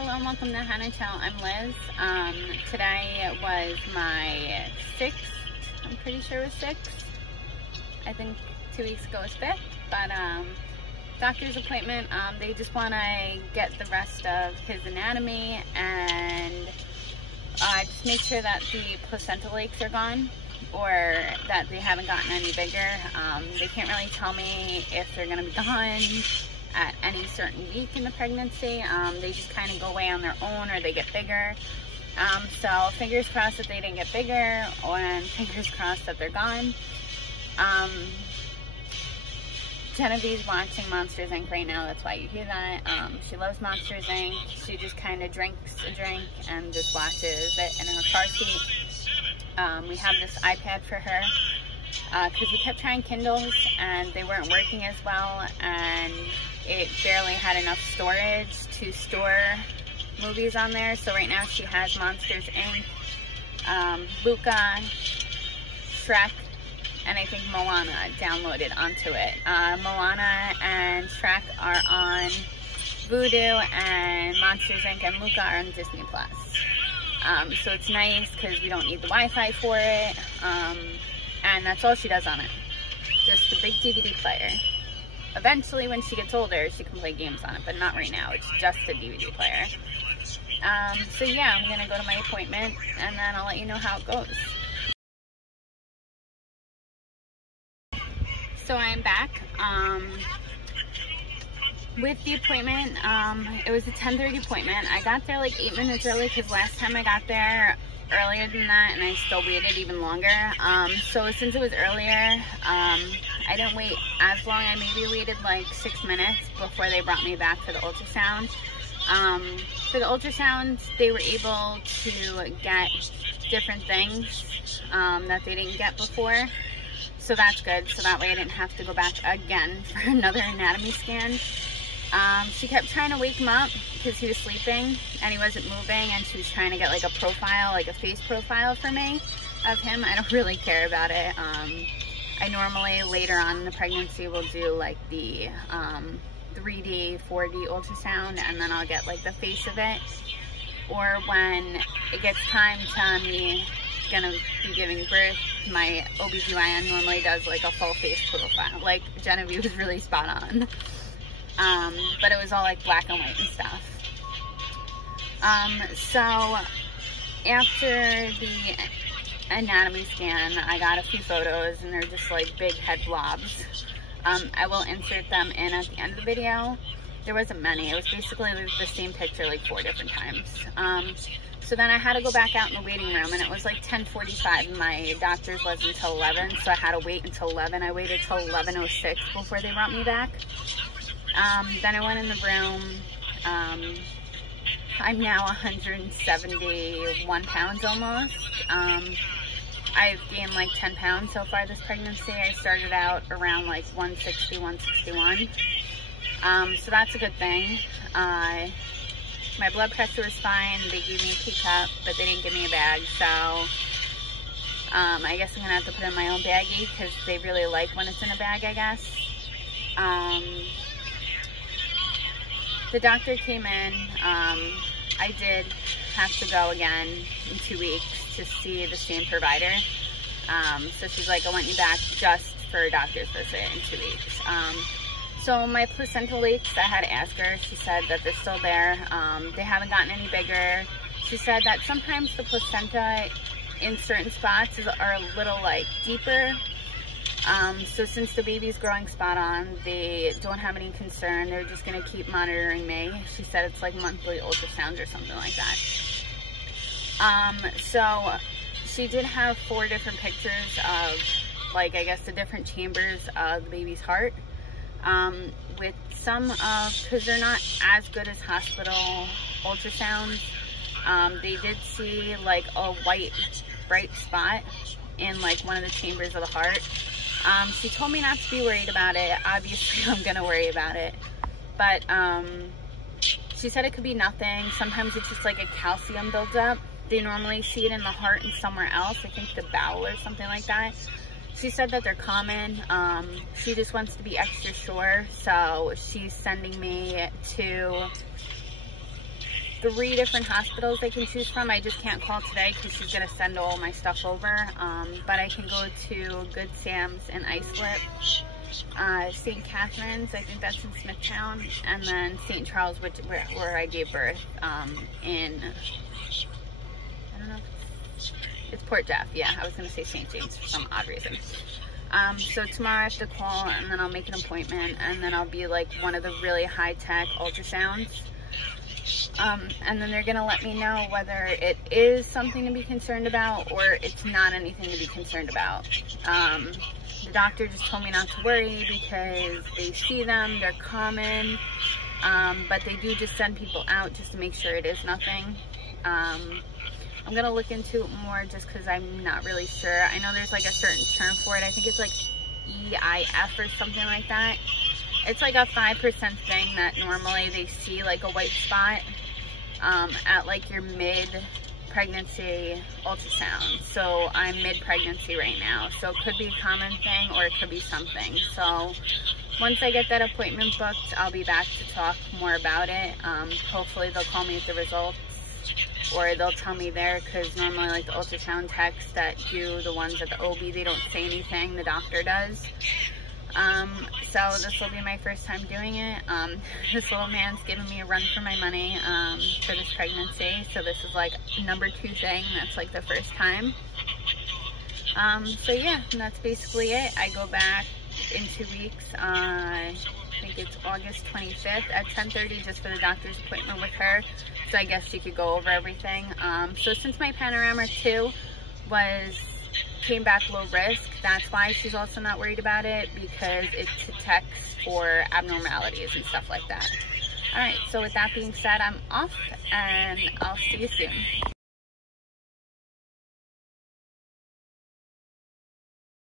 Hello and welcome to Hannah Chow. I'm Liz. Today was my 6th, I'm pretty sure it was 6th. I think 2 weeks ago was 5th, but doctor's appointment. They just want to get the rest of his anatomy and just make sure that the placental leaks are gone or that they haven't gotten any bigger. They can't really tell me if they're going to be gone at any certain week in the pregnancy. They just kind of go away on their own or they get bigger. So fingers crossed that they didn't get bigger, and fingers crossed that they're gone. Genevieve's watching Monsters, Inc. right now, that's why you hear that. She loves Monsters, Inc. She just kind of drinks a drink and just watches it in her car seat. We have this iPad for her because we kept trying Kindles and they weren't working as well, and it barely had enough storage to store movies on there. So right now she has Monsters, Inc., Luca, Shrek, and I think Moana downloaded onto it. Moana and Shrek are on Vudu, and Monsters, Inc. and Luca are on Disney+. So it's nice because we don't need the Wi-Fi for it. And that's all she does on it. Just a big DVD player. Eventually, when she gets older, she can play games on it, but not right now. It's just a DVD player. So yeah, I'm going to go to my appointment, and then I'll let you know how it goes. So I'm back with the appointment. It was a 10:30 appointment. I got there like 8 minutes early because last time I got there earlier than that and I still waited even longer. So since it was earlier, I didn't wait as long. I maybe waited like 6 minutes before they brought me back for the ultrasound. For the ultrasound, they were able to get different things that they didn't get before. So that's good. So that way I didn't have to go back again for another anatomy scan. She kept trying to wake him up because he was sleeping and he wasn't moving, and she was trying to get like a profile, like a face profile for me of him. I don't really care about it. I normally later on in the pregnancy will do like the 3D, 4D ultrasound, and then I'll get like the face of it. Or when it gets time to me gonna be giving birth, my OBGYN normally does like a full face profile. Like Genevieve was really spot on. But it was all like black and white and stuff. So after the anatomy scan, I got a few photos and they're just like big head blobs. I will insert them in at the end of the video. There wasn't many. It was basically the same picture like 4 different times. So then I had to go back out in the waiting room, and it was like 10:45 and my doctor's was until 11, so I had to wait until 11. I waited till 11:06 before they brought me back. Then I went in the room. I'm now 171 pounds almost. I've gained like 10 pounds so far this pregnancy. I started out around like 160, 161. So that's a good thing. My blood pressure was fine. They gave me a P-cup, but they didn't give me a bag. So I guess I'm going to have to put in my own baggie because they really like when it's in a bag, I guess. The doctor came in. I did have to go again in 2 weeks to see the same provider. So she's like, I want you back just for a doctor's visit in 2 weeks. So my placental leaks, I had to ask her. She said that they're still there. They haven't gotten any bigger. She said that sometimes the placenta in certain spots are a little like deeper. So since the baby's growing spot on, they don't have any concern. They're just going to keep monitoring me. She said it's like monthly ultrasounds or something like that. So she did have 4 different pictures of like, I guess, the different chambers of the baby's heart. With some of, because they're not as good as hospital ultrasounds, they did see like a white bright spot in like one of the chambers of the heart. She told me not to be worried about it. Obviously I'm gonna worry about it, but she said it could be nothing. Sometimes it's just like a calcium buildup. They normally see it in the heart and somewhere else, I think the bowel or something like that. She said that they're common. She just wants to be extra sure, so she's sending me to 3 different hospitals I can choose from. I just can't call today because she's going to send all my stuff over. But I can go to Good Sam's in Islip, St. Catherine's, I think that's in Smithtown, and then St. Charles, where I gave birth, in, I don't know, it's Port Jeff. Yeah, I was going to say St. James for some odd reason. So tomorrow I have to call, and then I'll make an appointment, and then I'll be like one of the really high-tech ultrasounds. And then they're going to let me know whether it is something to be concerned about or it's not anything to be concerned about. The doctor just told me not to worry because they see them, they're common, but they do just send people out just to make sure it is nothing. I'm going to look into it more just because I'm not really sure. I know there's like a certain term for it. I think it's like EIF or something like that. It's like a 5% thing that normally they see like a white spot at like your mid-pregnancy ultrasound. So I'm mid-pregnancy right now. So it could be a common thing or it could be something. So once I get that appointment booked, I'll be back to talk more about it. Hopefully they'll call me with the results, or they'll tell me there, because normally like the ultrasound techs that do the ones at the OB, they don't say anything, the doctor does. So this will be my first time doing it. This little man's giving me a run for my money for this pregnancy, so this is like number 2 thing. That's like the first time. So yeah, and that's basically it. I go back in 2 weeks. I think it's August 25th at 10:30 just for the doctor's appointment with her. So I guess she could go over everything. So since my Panorama 2 came back low risk, that's why she's also not worried about it, because it detects for abnormalities and stuff like that. Alright, so with that being said, I'm off and I'll see you soon.